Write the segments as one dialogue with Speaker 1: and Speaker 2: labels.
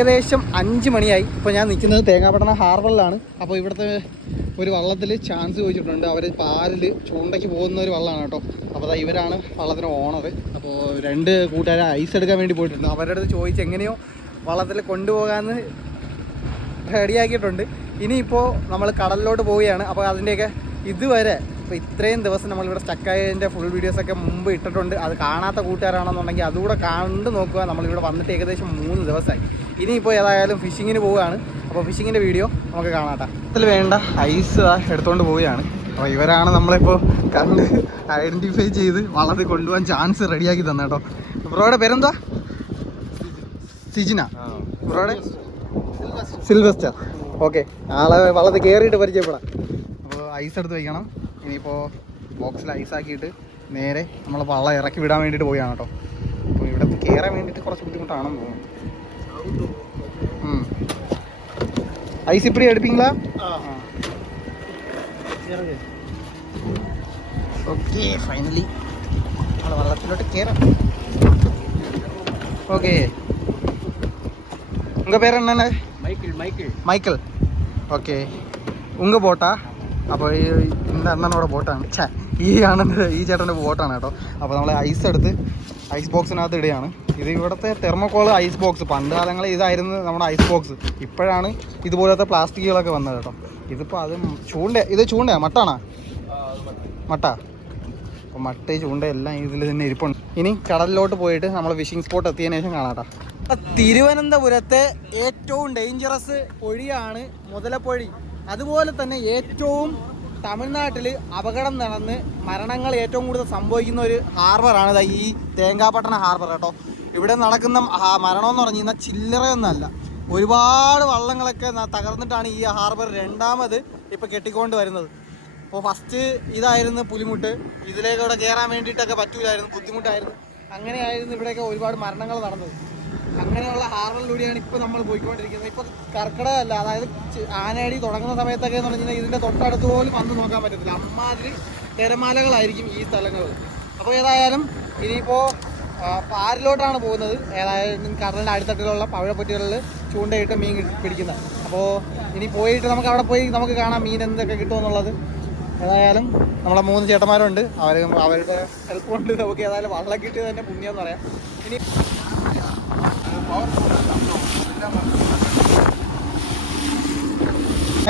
Speaker 1: ഏകദേശം അഞ്ച് മണിയായി. ഇപ്പോൾ ഞാൻ നിൽക്കുന്നത് തേങ്ങാപട്ടണ ഹാർബറിലാണ്. അപ്പോൾ ഇവിടുത്തെ ഒരു വള്ളത്തിൽ ചാൻസ് ചോദിച്ചിട്ടുണ്ട്. അവർ പാലിൽ ചൂണ്ടയ്ക്ക് പോകുന്ന ഒരു വള്ളമാണ് കേട്ടോ. അപ്പോൾ അതാ ഇവരാണ് വള്ളത്തിന് ഓണർ അപ്പോൾ രണ്ട് കൂട്ടുകാരെ ഐസ് എടുക്കാൻ വേണ്ടി പോയിട്ടുണ്ട്. അവരുടെ അടുത്ത് ചോദിച്ച് എങ്ങനെയോ വള്ളത്തിൽ കൊണ്ടുപോകാമെന്ന് റെഡിയാക്കിയിട്ടുണ്ട്. ഇനിയിപ്പോൾ നമ്മൾ കടലിലോട്ട് പോവുകയാണ്. അപ്പോൾ അതിന്റെയൊക്കെ ഇതുവരെ ഇപ്പോൾ ഇത്രയും ദിവസം നമ്മളിവിടെ സ്റ്റക്കായതിന്റെ ഫുൾ വീഡിയോസൊക്കെ മുമ്പ് ഇട്ടിട്ടുണ്ട്. അത് കാണാത്ത കൂട്ടുകാരാണെന്നുണ്ടെങ്കിൽ അതുകൂടെ കണ്ട് നോക്കുക. നമ്മളിവിടെ വന്നിട്ട് ഏകദേശം മൂന്ന് ദിവസമായി. ഇനിയിപ്പോൾ ഏതായാലും ഫിഷിങ്ങിന് പോവുകയാണ്. അപ്പോൾ ഫിഷിങ്ങിന്റെ വീഡിയോ നമുക്ക് കാണാട്ടെ. ഇതിൽ വേണ്ട ഐസ് എടുത്തുകൊണ്ട് പോവുകയാണ്. അപ്പോൾ ഇവരാണ് നമ്മളിപ്പോൾ കണ്ട് ഐഡന്റിഫൈ ചെയ്ത് വളരെ കൊണ്ടുപോകാൻ ചാൻസ് റെഡിയാക്കി തന്നെ കേട്ടോ ബ്രോയുടെ പേരെന്താ? സിജിന. ബ്രോയുടെ? സിൽവസ്റ്റർ. ഓക്കെ. ആളെ വള്ളത്തിൽ കയറിയിട്ട് പരിചയപ്പെടാം. അപ്പോൾ ഐസ് എടുത്ത് വയ്ക്കണം ഇനിയിപ്പോൾ ബോക്സിൽ ഐസ് ആക്കിയിട്ട് നേരെ നമ്മൾ വള്ളം ഇറക്കി വിടാൻ വേണ്ടിയിട്ട് പോയാണ് കേട്ടോ. അപ്പോൾ ഇവിടെ കയറാൻ വേണ്ടിയിട്ട് കുറച്ച് ബുദ്ധിമുട്ടാണെന്ന് തോന്നുന്നു. ம். ஐஸ் இப்படி எடுப்பீங்களா? ஓகே ஃபைனலி നമ്മളെ വള്ളത്തിലോട്ട് കയറാം ஓகே. உங்கள் பேர் என்னென்ன?
Speaker 2: Michael Michael.
Speaker 1: மைக்கேல். ஓகே. உங்கள் போட்டா? அப்போ இந்த அண்ணனோட போட்டாங்க. சே ഈ അണ്ണന്റെ ഈ ചേട്ടന്റെ ബോട്ടാണ് കേട്ടോ. അപ്പോൾ നമ്മൾ ഐസ് എടുത്ത് ഐസ് ബോക്സിനകത്ത് ഇടുകയാണ്. ഇത് ഇവിടുത്തെ തെർമോക്കോൾ ഐസ് ബോക്സ്. പണ്ട് കാലങ്ങളിൽ ഇതായിരുന്നു നമ്മുടെ ഐസ് ബോക്സ്. ഇപ്പോഴാണ് ഇതുപോലത്തെ പ്ലാസ്റ്റിക്കുകളൊക്കെ വന്നത് കേട്ടോ. ഇതിപ്പോൾ അത് ചൂണ്ട ഇത് ചൂണ്ട മട്ടാണോ? മട്ട? അപ്പോൾ മട്ട ചൂണ്ട എല്ലാം ഇതിൽ തന്നെ ഇരിപ്പുണ്ട്. ഇനി കടലിലോട്ട് പോയിട്ട് നമ്മൾ ഫിഷിംഗ് സ്പോട്ട് എത്തിയതിനു ശേഷം കാണാട്ടാ തിരുവനന്തപുരത്തെ ഏറ്റവും ഡേഞ്ചറസ് പൊഴിയാണ് മുതലപ്പൊഴി. അതുപോലെ തന്നെ ഏറ്റവും തമിഴ്നാട്ടിൽ അപകടം നടന്ന് മരണങ്ങൾ ഏറ്റവും കൂടുതൽ സംഭവിക്കുന്ന ഒരു ഹാർബറാണ് ഈ തേങ്കാപട്ടണ ഹാർബർ കേട്ടോ. ഇവിടെ നടക്കുന്ന ആ മരണം എന്ന് പറഞ്ഞു കഴിഞ്ഞാൽ ചില്ലറയൊന്നല്ല ഒരുപാട് വള്ളങ്ങളൊക്കെ തകർന്നിട്ടാണ് ഈ ഹാർബർ രണ്ടാമത് ഇപ്പം കെട്ടിക്കൊണ്ട് വരുന്നത്. അപ്പോൾ ഫസ്റ്റ് ഇതായിരുന്നു പുലിമുട്ട്. ഇതിലേക്ക് ഇവിടെ കയറാൻ വേണ്ടിയിട്ടൊക്കെ പറ്റൂലായിരുന്നു ബുദ്ധിമുട്ടായിരുന്നു. അങ്ങനെയായിരുന്നു ഇവിടെയൊക്കെ ഒരുപാട് മരണങ്ങൾ നടന്നത്. അങ്ങനെയുള്ള ഹാർബറിലൂടെയാണ് ഇപ്പോൾ നമ്മൾ പോയിക്കൊണ്ടിരിക്കുന്നത്. ഇപ്പോൾ കർക്കിടകമല്ല അതായത് ആനയടി തുടങ്ങുന്ന സമയത്തൊക്കെ എന്ന് പറഞ്ഞാൽ ഇതിന്റെ തൊട്ടടുത്ത് പോലും വന്ന് നോക്കാൻ പറ്റത്തില്ല. അമ്മാതിരി തിരമാലകളായിരിക്കും ഈ സ്ഥലങ്ങളിൽ അപ്പോൾ ഏതായാലും ഇനിയിപ്പോൾ പാരിലോട്ടാണ് പോകുന്നത്? ഏതായാലും കടലിന്റെ അടിത്തട്ടിലുള്ള പവിഴപ്പൊറ്റികളിൽ ചൂണ്ടയിട്ട് മീൻ പിടിക്കുന്നത് അപ്പോൾ ഇനി പോയിട്ട് നമുക്ക് അവിടെ പോയി നമുക്ക് കാണാം മീൻ എന്തൊക്കെ കിട്ടുമെന്നുള്ളത് ഏതായാലും നമ്മളെ മൂന്ന് ചേട്ടന്മാരുണ്ട്. അവർ അവരുടെ ഹെൽപ്പ് കൊണ്ട് നമുക്ക് ഏതായാലും വള്ളം കിട്ടിയത് തന്നെ പുണ്യം എന്ന് പറയാം. ഇനി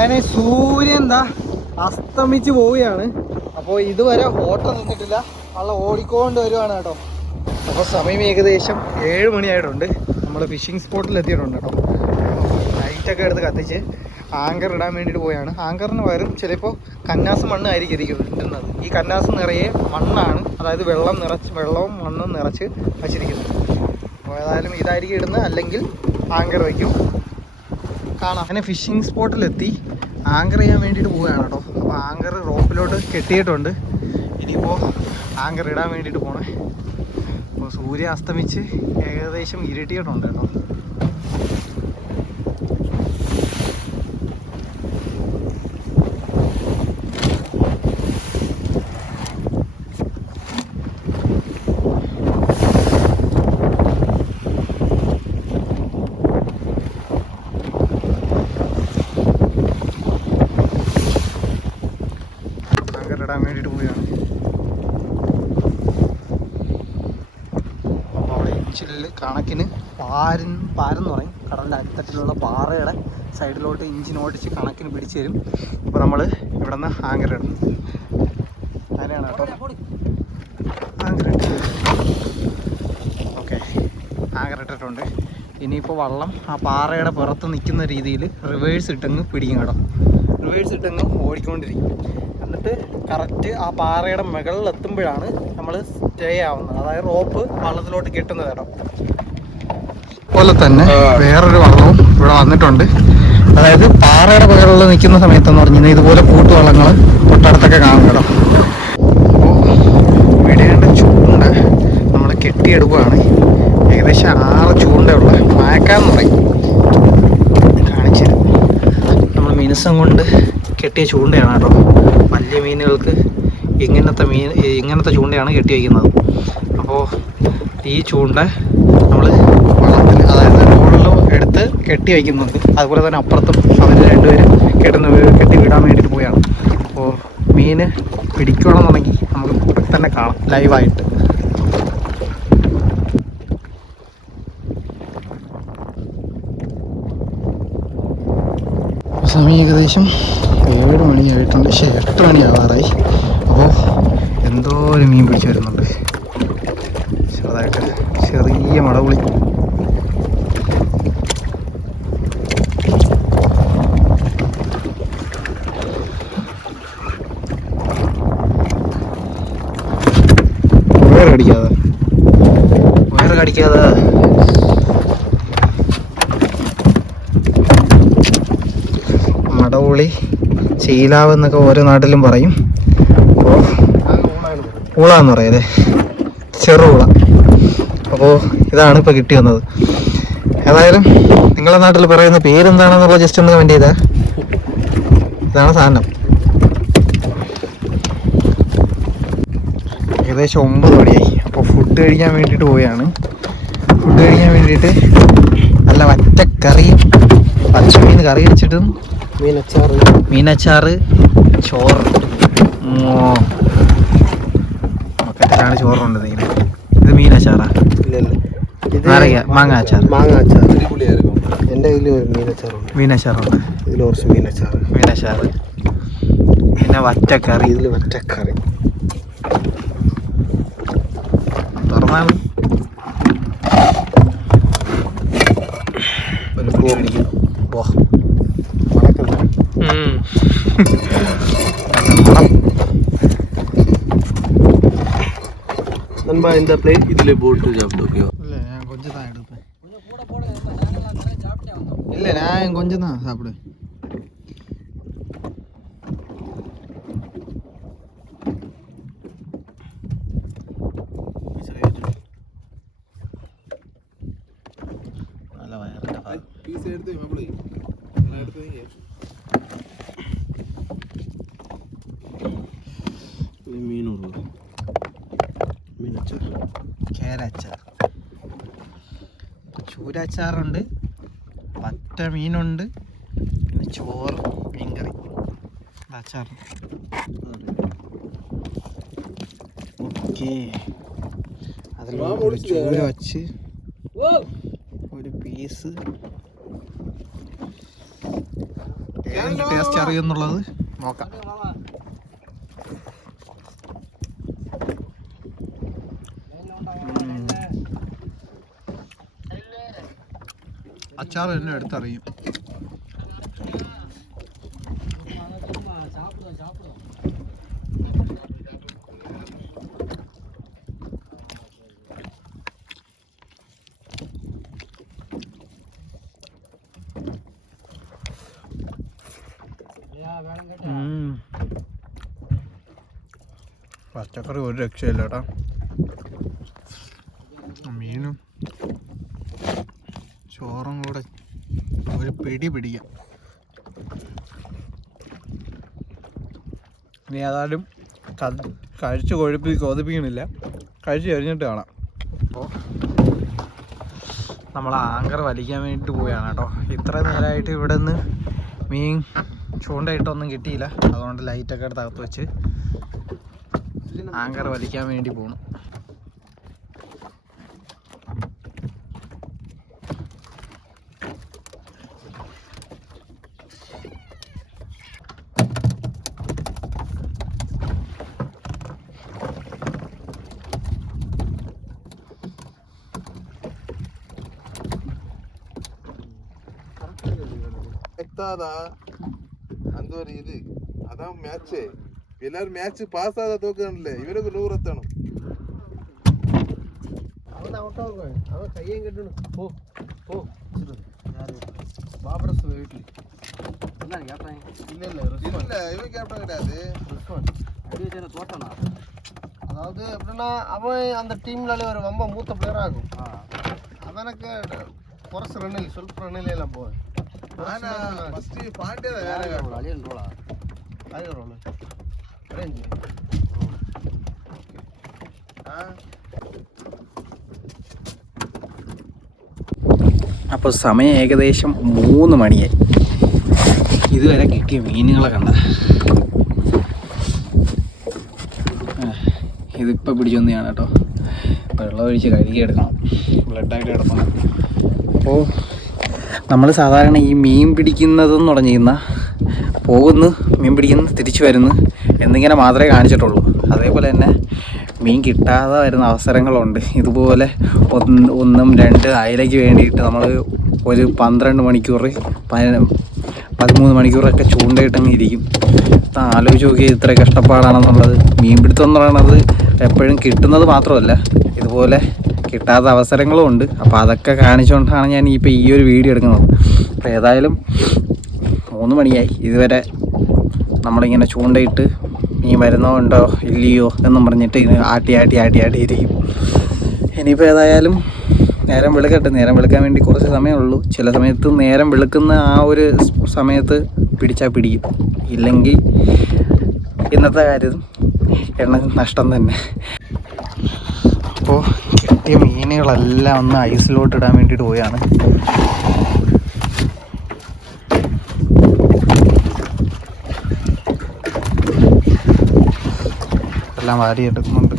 Speaker 1: അങ്ങനെ സൂര്യൻ എന്താ അസ്തമിച്ച് പോവുകയാണ്. അപ്പോൾ ഇതുവരെ ഓട്ടം നിന്നിട്ടില്ല. വള്ളം ഓടിക്കോണ്ട് വരുവാണ് കേട്ടോ. അപ്പോൾ സമയം ഏകദേശം ഏഴ് മണിയായിട്ടുണ്ട്. നമ്മൾ ഫിഷിംഗ് സ്പോട്ടിൽ എത്തിയിട്ടുണ്ട് കേട്ടോ. ലൈറ്റൊക്കെ എടുത്ത് കത്തിച്ച് ആങ്കർ ഇടാൻ വേണ്ടിയിട്ട് പോയാണ് ആങ്കറിന് പകരം ചിലപ്പോൾ കന്നാസ് മണ്ണായിരിക്കും ഇരിക്കുന്നത് ഇടുന്നത്. ഈ കന്നാസ് നിറയെ മണ്ണാണ് അതായത് വെള്ളം നിറച്ച് വെള്ളവും മണ്ണും നിറച്ച് വച്ചിരിക്കുന്നത്. അപ്പോൾ ഏതായാലും ഇതായിരിക്കും ഇടുന്നത്. അല്ലെങ്കിൽ ആങ്കർ വയ്ക്കും. കാണാം. അങ്ങനെ ഫിഷിംഗ് സ്പോട്ടിലെത്തി ആങ്കർ ചെയ്യാൻ വേണ്ടിയിട്ട് പോവുകയാണ് കേട്ടോ. അപ്പോൾ ആങ്കർ റോപ്പിലോട്ട് കെട്ടിയിട്ടുണ്ട്. ഇനിയിപ്പോൾ ആങ്കർ ഇടാൻ വേണ്ടിയിട്ട് പോണേ. അപ്പോൾ സൂര്യൻ അസ്തമിച്ച് ഏകദേശം ഇരുട്ടിയിട്ടുണ്ട് കേട്ടോ ആങ്കർ ഇടാൻ വേണ്ടിയിട്ട് പോവുകയാണ് അപ്പോൾ അവിടെ ഇഞ്ചിൽ കണക്കിന് പാരൻ പാരെന്ന് പറയും കടലിന്റെ അടിത്തട്ടിലുള്ള പാറയുടെ ഇഞ്ചിൻ ഓടിച്ച് കണക്കിന് പിടിച്ചു തരും. അപ്പോൾ നമ്മൾ ഇവിടെ നിന്ന് ആങ്കർ ഇടും. അങ്ങനെയാണ് കേട്ടോ. ആങ്കർ ഇട്ട് ഓക്കെ ആങ്കർ ഇട്ടിട്ടുണ്ട്. ഇനിയിപ്പോൾ വള്ളം ആ പാറയുടെ പുറത്ത് നിൽക്കുന്ന രീതിയിൽ റിവേഴ്സ് ഇട്ടങ്ങ് പിടിക്കും കേട്ടോ. റിവേഴ്സ് ഇട്ടങ്ങ് ഓടിക്കൊണ്ടിരിക്കും. എന്നിട്ട് കറക്റ്റ് ആ പാറയുടെ മുകളിൽ എത്തുമ്പോഴാണ് നമ്മൾ സ്റ്റേ ആവുന്നത്. അതായത് റോപ്പ് വള്ളത്തിലോട്ട് കിട്ടുന്നത് കേട്ടോ. അതുപോലെ തന്നെ വേറൊരു വള്ളവും ഇവിടെ വന്നിട്ടുണ്ട്. അതായത് പാറയുടെ മുകളിൽ നിൽക്കുന്ന സമയത്തെന്ന് പറഞ്ഞു കഴിഞ്ഞാൽ ഇതുപോലെ കൂട്ടുവള്ളങ്ങൾ തൊട്ടടുത്തൊക്കെ കാണും കേട്ടോ. അപ്പോൾ വിടേണ്ട ചൂണ്ട നമ്മൾ കെട്ടിയെടുക്കുകയാണ് ഏകദേശം ആറ് ചൂണ്ടയുള്ള മയക്കാന്ന് പറയും കാണിച്ചു തരാം നമ്മൾ മിനുസം കൊണ്ട് കെട്ടിയ ചൂണ്ടയാണ് കേട്ടോ. വലിയ മീനുകൾക്ക് ഇങ്ങനത്തെ മീൻ ഇങ്ങനത്തെ ചൂണ്ടയാണ് കെട്ടി വയ്ക്കുന്നത് അപ്പോൾ ഈ ചൂണ്ട നമ്മൾ വള്ളത്തിൽ അതായത് എടുത്ത് കെട്ടി വയ്ക്കുന്നുണ്ട്. അതുപോലെ തന്നെ അപ്പുറത്തും അവർ രണ്ടുപേരും കെട്ടുന്ന കെട്ടി വിടാൻ വേണ്ടിയിട്ട് പോവുകയാണ്. അപ്പോൾ മീൻ പിടിക്കണമെന്നുണ്ടെങ്കിൽ നമുക്ക് കൂടെ തന്നെ കാണാം. ലൈവായിട്ട് സമയം ഏകദേശം ഏഴ് മണിയായിട്ടുണ്ട്. പക്ഷേ എട്ട് മണിയാവാറായി. അപ്പോൾ എന്തോ ഒരു മീൻ പിടിച്ചു വരുന്നുണ്ട്. ചെറുതായിട്ട് ചെറിയ മടവുളി. കടിക്കാതെ മടവുളി ചീലാവ് എന്നൊക്കെ ഓരോ നാട്ടിലും പറയും. അപ്പോൾ ഊള എന്ന് പറയല്ലേ ചെറുള അപ്പോൾ ഇതാണ് ഇപ്പോൾ കിട്ടി വന്നത്. ഏതായാലും നിങ്ങളുടെ നാട്ടിൽ പറയുന്ന പേരെന്താണെന്നുള്ള ജസ്റ്റ് ഒന്ന് കമന്റ് ചെയ്താൽ ഇതാണ് സാധനം. ഏകദേശം ഒമ്പത് മണിയായി. അപ്പോൾ ഫുഡ് കഴിക്കാൻ വേണ്ടിയിട്ട് പോവുകയാണ്. ഫുഡ് കഴിക്കാൻ വേണ്ടിയിട്ട് നല്ല വറ്റക്കറിയും പച്ചമീൻ കറി വെച്ചിട്ടും
Speaker 2: മീനച്ചാറ്.
Speaker 1: മീനച്ചാറ് ചോറ്. മക്കറ്റിലാണ് ചോറുണ്ട് ഇതിന് ഇത് മീനച്ചാറാ? മാങ്ങ അച്ചാർ
Speaker 2: മാങ്ങ അച്ചാർ എന്റെ കയ്യിൽ മീനച്ചാറുണ്ട്.
Speaker 1: മീനച്ചാറുണ്ട്.
Speaker 2: ഇതിൽ കുറച്ച് മീനച്ചാറ്.
Speaker 1: മീനച്ചാറ്. പിന്നെ വറ്റക്കറി.
Speaker 2: ഇതിൽ വറ്റക്കറി.
Speaker 1: തുറന്നാൽ கோம் வா வணக்கம்
Speaker 2: ம் நண்பா இந்த பிளேட் இதுல போட்டு சாப்பிட்டு
Speaker 1: இல்ல நான் கொஞ்சம் தான் எடுப்பேன் இல்லை நான் கொஞ்சம் தான் சாப்பிடுவேன்
Speaker 2: പീസ് എടുത്ത് നമ്മളെ മീനുള്ള മീനച്ചാർ.
Speaker 1: ചൂരച്ചാറുണ്ട്. പറ്റ മീനുണ്ട്. പിന്നെ ചോറ് മീൻകറി. അച്ചാർ. ഓക്കെ. അതിൽ ചൂര. വച്ച് ഒരു പീസ് ടേസ്റ്റ് അറിയുന്നുള്ളത് നോക്കാം. അച്ചാർ തന്നെ എടുത്തറിയും. പച്ചക്കറി ഒരു രക്ഷയില്ല കേട്ടാ മീനും ചോറും കൂടെ ഒരു പിടി പിടിക്കാം. ഇനി ഏതായാലും കഴിച്ച് കൊഴുപ്പി കൊതിപ്പിക്കണില്ല. കഴിച്ച് കഴിഞ്ഞിട്ട് കാണാം. അപ്പോൾ നമ്മൾ ആങ്കർ വലിക്കാൻ വേണ്ടിയിട്ട് പോവുകയാണ് കേട്ടോ. ഇത്ര നേരമായിട്ട് ഇവിടെ നിന്ന് മീൻ ചൂണ്ടയിട്ടൊന്നും കിട്ടിയില്ല. അതുകൊണ്ട് ലൈറ്റൊക്കെ അകത്ത് വെച്ച് ആങ്കർ വലിക്കാൻ വേണ്ടി ஒரு
Speaker 3: இது. அதான் மேட்ச்சு எல்லாரும் மேட்ச் பாஸ் ஆக தோக்கணும்ல இவருக்கு நூறு எத்தணும் அவன்
Speaker 2: அவட்டா அவன் கையும் கட்டணும் போ போ. யாரு? பாபரஸ் வீட்டில் என்ன
Speaker 3: கேப்டன் இல்லை இல்ல இல்லை இவன் கேப்டன் கிடையாது. ரிஸ்வான்.
Speaker 2: தோட்டனா அதாவது எப்படின்னா அவன் அந்த டீம்னாலே ஒரு ரொம்ப மூத்த பிளேயர் ஆகும். அவனுக்கு குறைச்ச ரன்னில் சொல்ப ரன்னிலாம் போவேன்.
Speaker 3: അപ്പൊ
Speaker 1: അപ്പോൾ സമയം ഏകദേശം മൂന്ന് മണിയായി. ഇതുവരെ കിട്ടിയ മീനുകളെ കണ്ട ഇതിപ്പോൾ പിടിച്ചൊന്നെയാണ് കേട്ടോ. വെള്ളം ഒഴിച്ച് കഴുകിയെടുക്കണം. ബ്ലഡായിട്ട് കിടക്കണം അപ്പോൾ നമ്മൾ സാധാരണ ഈ മീൻ പിടിക്കുന്നതെന്ന് പറഞ്ഞു കഴിഞ്ഞാൽ പോകുന്നു മീൻ പിടിക്കുന്നു തിരിച്ചു വരുന്നു എന്നിങ്ങനെ മാത്രമേ കാണിച്ചിട്ടുള്ളൂ. അതേപോലെ തന്നെ മീൻ കിട്ടാതെ വരുന്ന അവസരങ്ങളുണ്ട്. ഇതുപോലെ ഒന്ന് ഒന്നും രണ്ട് അയലയ്ക്ക് വേണ്ടിയിട്ട് നമ്മൾ ഒരു പന്ത്രണ്ട് മണിക്കൂർ പതിമൂന്ന് മണിക്കൂറൊക്കെ ചൂണ്ടയിട്ടങ്ങ് ഇരിക്കും. ആലോചിച്ച് നോക്കി ഇത്ര കഷ്ടപ്പാടാണെന്നുള്ളത്. മീൻപിടുത്തം എന്ന് പറയുന്നത് എപ്പോഴും കിട്ടുന്നത് മാത്രമല്ല. ഇതുപോലെ കിട്ടാത്ത അവസരങ്ങളും ഉണ്ട്. അപ്പോൾ അതൊക്കെ കാണിച്ചുകൊണ്ടാണ് ഞാൻ ഇപ്പോൾ ഈ ഒരു വീഡിയോ എടുക്കുന്നത്. അപ്പോൾ ഏതായാലും മൂന്ന് മണിയായി. ഇതുവരെ നമ്മളിങ്ങനെ ചൂണ്ടയിട്ട് നീ വരുന്നോ ഉണ്ടോ ഇല്ലയോ എന്നും പറഞ്ഞിട്ട് ആട്ടി ആട്ടി ആട്ടി ഇരിക്കും. ഇനിയിപ്പോൾ ഏതായാലും നേരം വെളുക്കട്ടെ. നേരം വെളുക്കാൻ വേണ്ടി കുറച്ച് സമയമുള്ളൂ ചില സമയത്ത് നേരം വെളുക്കുന്ന ആ ഒരു സമയത്ത് പിടിച്ചാൽ പിടിക്കും. ഇല്ലെങ്കിൽ ഇന്നത്തെ കാര്യം എണ്ണ നഷ്ടം തന്നെ. അപ്പോൾ കിട്ടിയ മീനുകളെല്ലാം ഒന്ന് ഐസിലോട്ട് ഇടാൻ വേണ്ടിയിട്ട് പോയാണ്. എല്ലാം വാരി വാരിയെടുക്കുന്നുണ്ട്.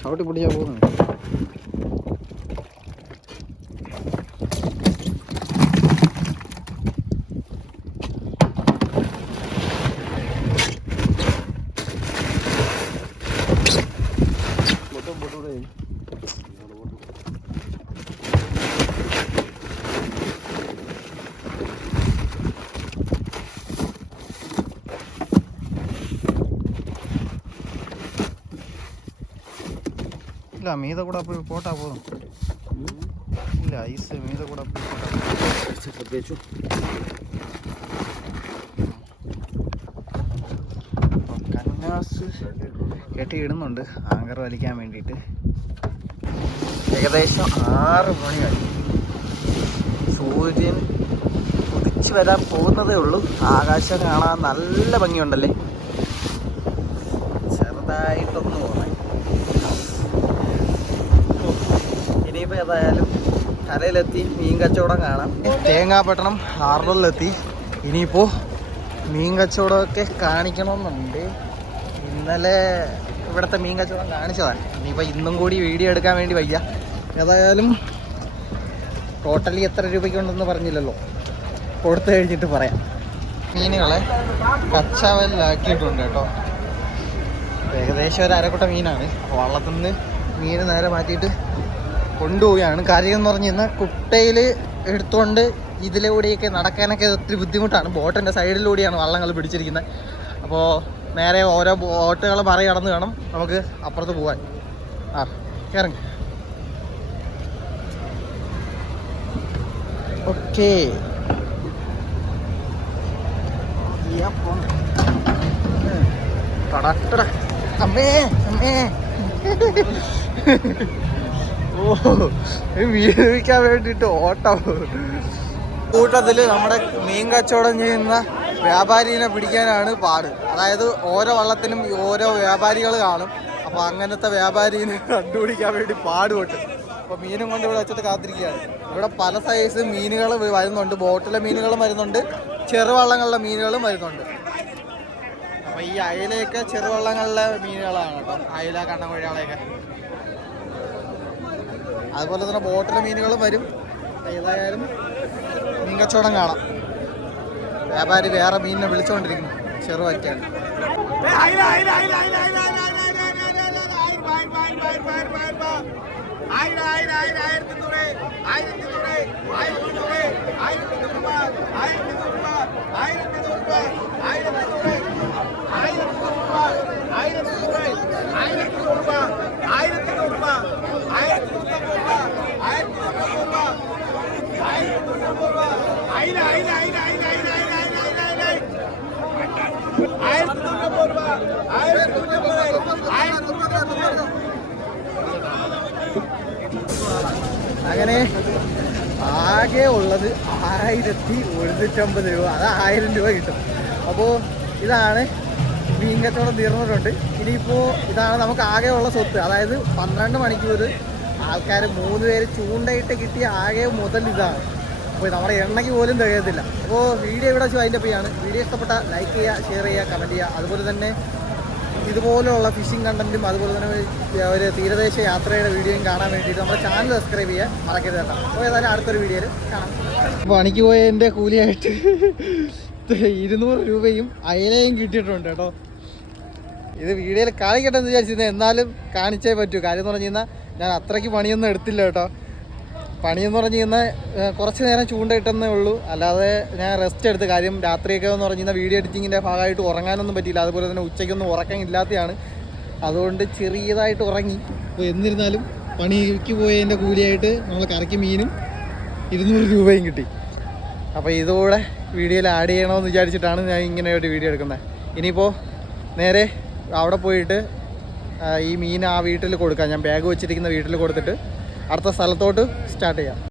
Speaker 1: ചവിട്ടി പിടിച്ചാൽ പോകുന്നു മീത കൂടെ പോയി പോട്ടാ പോകും ഇല്ല ഐസ് മീത കൂടെ പോയി പോട്ടാ കന്നാസ് കെട്ടിയിടുന്നുണ്ട് ആങ്കർ വലിക്കാൻ വേണ്ടിയിട്ട്. ഏകദേശം ആറ് മണിയായി. സൂര്യൻ ഉദിച്ചു വരാൻ പോകുന്നതേ ഉള്ളൂ. ആകാശം കാണാൻ നല്ല ഭംഗിയുണ്ടല്ലേ? ചെറുതായിട്ടൊന്ന് പോകാൻ ഇനിയിപ്പോൾ ഏതായാലും കരയിലെത്തി. മീൻ കച്ചവടം കാണാം. തേങ്ങാപട്ടണം ഹാർബറിലെത്തി. ഇനിയിപ്പോൾ മീൻ കച്ചവടമൊക്കെ കാണിക്കണമെന്നുണ്ട്. ഇന്നലെ ഇവിടുത്തെ മീൻ കച്ചവടം കാണിച്ചതാണ് ഇനിയിപ്പോൾ ഇന്നും കൂടി വീഡിയോ എടുക്കാൻ വേണ്ടി വയ്യ. ഏതായാലും ടോട്ടലി എത്ര രൂപയ്ക്കുണ്ടെന്ന് പറഞ്ഞില്ലല്ലോ. കൊടുത്തു കഴിഞ്ഞിട്ട് പറയാം. മീനുകളെ കച്ചവലാക്കിയിട്ടുണ്ട് കേട്ടോ. ഏകദേശം ഒരു അരക്കുട്ട മീനാണ്. വള്ളത്തിൽ നിന്ന് മീൻ നേരെ മാറ്റിയിട്ട് കൊണ്ടുപോവുകയാണ്. കാര്യം എന്ന് പറഞ്ഞു കഴിഞ്ഞാൽ കുട്ടയിൽ എടുത്തുകൊണ്ട് ഇതിലൂടെയൊക്കെ നടക്കാനൊക്കെ ഒത്തിരി ബുദ്ധിമുട്ടാണ്. ബോട്ടിന്റെ സൈഡിലൂടെയാണ് വള്ളങ്ങൾ പിടിച്ചിരിക്കുന്നത് അപ്പോൾ നേരെ ഓരോ ബോട്ടുകൾ മറി കടന്ന് വേണം നമുക്ക് അപ്പുറത്ത് പോകാൻ ആ ഇറങ്ങി ഓക്കേ. അമ്മേ അമ്മേ. ഓ വിൽക്കാൻ വേണ്ടിട്ട് ഓട്ടം. കൂട്ടത്തിൽ നമ്മുടെ മീൻ കച്ചവടം ചെയ്യുന്ന വ്യാപാരീനെ പിടിക്കാനാണ് പാട്. അതായത് ഓരോ വള്ളത്തിനും ഓരോ വ്യാപാരികൾ കാണും. അപ്പോൾ അങ്ങനത്തെ വ്യാപാരീനെ കണ്ടുപിടിക്കാൻ വേണ്ടി പാടുപെട്ട്. അപ്പോൾ മീനും കൊണ്ട് ഇവിടെ വെച്ചിട്ട് കാത്തിരിക്കുകയാണ്. ഇവിടെ പല സൈസ് മീനുകൾ വരുന്നുണ്ട്. ബോട്ടിലെ മീനുകളും വരുന്നുണ്ട്. ചെറുവള്ളങ്ങളിലെ മീനുകളും വരുന്നുണ്ട്. അപ്പോൾ ഈ അയലയൊക്കെ ചെറുവള്ളങ്ങളിലെ മീനുകളാണ് കേട്ടോ. അയല കണ്ണൻകുഴികളെയൊക്കെ അതുപോലെ തന്നെ ബോട്ടിലെ മീനുകളും വരും ഏതായാലും മീൻ കച്ചവടം കാണാം വ്യാപാരി വേറെ മീനിനെ വിളിച്ചുകൊണ്ടിരിക്കുന്നു ചെറുവറ്റാൻ
Speaker 2: ആയിരത്തി
Speaker 1: അങ്ങനെ ഉള്ളത് ആയിരത്തി ഒരുന്നൂറ്റമ്പത് രൂപ. അത് ആയിരം രൂപ കിട്ടും. അപ്പോൾ ഇതാണ് മീൻ കച്ചവടം തീർന്നിട്ടുണ്ട്. ഇനിയിപ്പോൾ ഇതാണ് നമുക്ക് ആകെ ഉള്ള സ്വത്ത്. അതായത് പന്ത്രണ്ട് മണിക്കൂർ ആൾക്കാർ മൂന്ന് പേര് ചൂണ്ടയിട്ട് കിട്ടിയ ആകെ മുതൽ ഇതാണ്. അപ്പോൾ നമ്മുടെ എണ്ണയ്ക്ക് പോലും തികയത്തില്ല. അപ്പോൾ വീഡിയോ ഇവിടെ വെച്ച് അതിന്റെ ചെയ്യാണ്. വീഡിയോ ഇഷ്ടപ്പെട്ട ലൈക്ക് ചെയ്യുക ഷെയർ ചെയ്യുക കമന്റ് ചെയ്യുക. അതുപോലെ തന്നെ ഇതുപോലെയുള്ള ഫിഷിംഗ് കണ്ടന്റും അതുപോലെ തന്നെ ഒരു തീരദേശ യാത്രയുടെ വീഡിയോയും കാണാൻ വേണ്ടിയിട്ട് നമ്മുടെ ചാനൽ സബ്സ്ക്രൈബ് ചെയ്യാൻ മറക്കരുത് കേട്ടോ. അപ്പോൾ ഏതായാലും അടുത്തൊരു വീഡിയോയിൽ കാണാം. പണിക്ക് പോയ എന്റെ കൂലിയായിട്ട് ഇരുന്നൂറ് രൂപയും അയലയും കിട്ടിയിട്ടുണ്ട് കേട്ടോ. ഇത് വീഡിയോയിൽ കാണിക്കട്ടെ എന്ന് വിചാരിച്ചിരുന്നത് എന്നാലും കാണിച്ചേ പറ്റൂ. കാര്യം എന്ന് പറഞ്ഞു കഴിഞ്ഞാൽ ഞാൻ അത്രയ്ക്ക് പണിയൊന്നും എടുത്തില്ല കേട്ടോ. പണിയെന്ന് പറഞ്ഞു കഴിഞ്ഞാൽ കുറച്ച് നേരം ചൂണ്ടയിട്ടെന്നേ ഉള്ളൂ. അല്ലാതെ ഞാൻ റെസ്റ്റ് എടുത്ത് കാര്യം രാത്രിയൊക്കെ എന്ന് പറഞ്ഞു കഴിഞ്ഞാൽ വീഡിയോ എഡിറ്റിങ്ങിന്റെ ഭാഗമായിട്ട് ഉറങ്ങാനൊന്നും പറ്റിയില്ല. അതുപോലെ തന്നെ ഉച്ചയ്ക്കൊന്നും ഉറക്കം ഇല്ലാത്തതാണ് അതുകൊണ്ട് ചെറിയതായിട്ട് ഉറങ്ങി. അപ്പോൾ എന്നിരുന്നാലും പണിക്ക് പോയതിന്റെ കൂലിയായിട്ട് നമ്മൾ കറക്കി മീനും ഇരുന്നൂറ് രൂപയും കിട്ടി. അപ്പോൾ ഇതോടെ വീഡിയോയിൽ ആഡ് ചെയ്യണമെന്ന് വിചാരിച്ചിട്ടാണ് ഞാൻ ഇങ്ങനെയായിട്ട് വീഡിയോ എടുക്കുന്നത് ഇനിയിപ്പോൾ നേരെ അവിടെ പോയിട്ട് ഈ മീൻ ആ വീട്ടിൽ കൊടുക്കാം. ഞാൻ ബാഗ് വെച്ചിരിക്കുന്ന വീട്ടിൽ കൊടുത്തിട്ട് അടുത്ത സ്ഥലത്തോട്ട് സ്റ്റാർട്ട് ചെയ്യാം.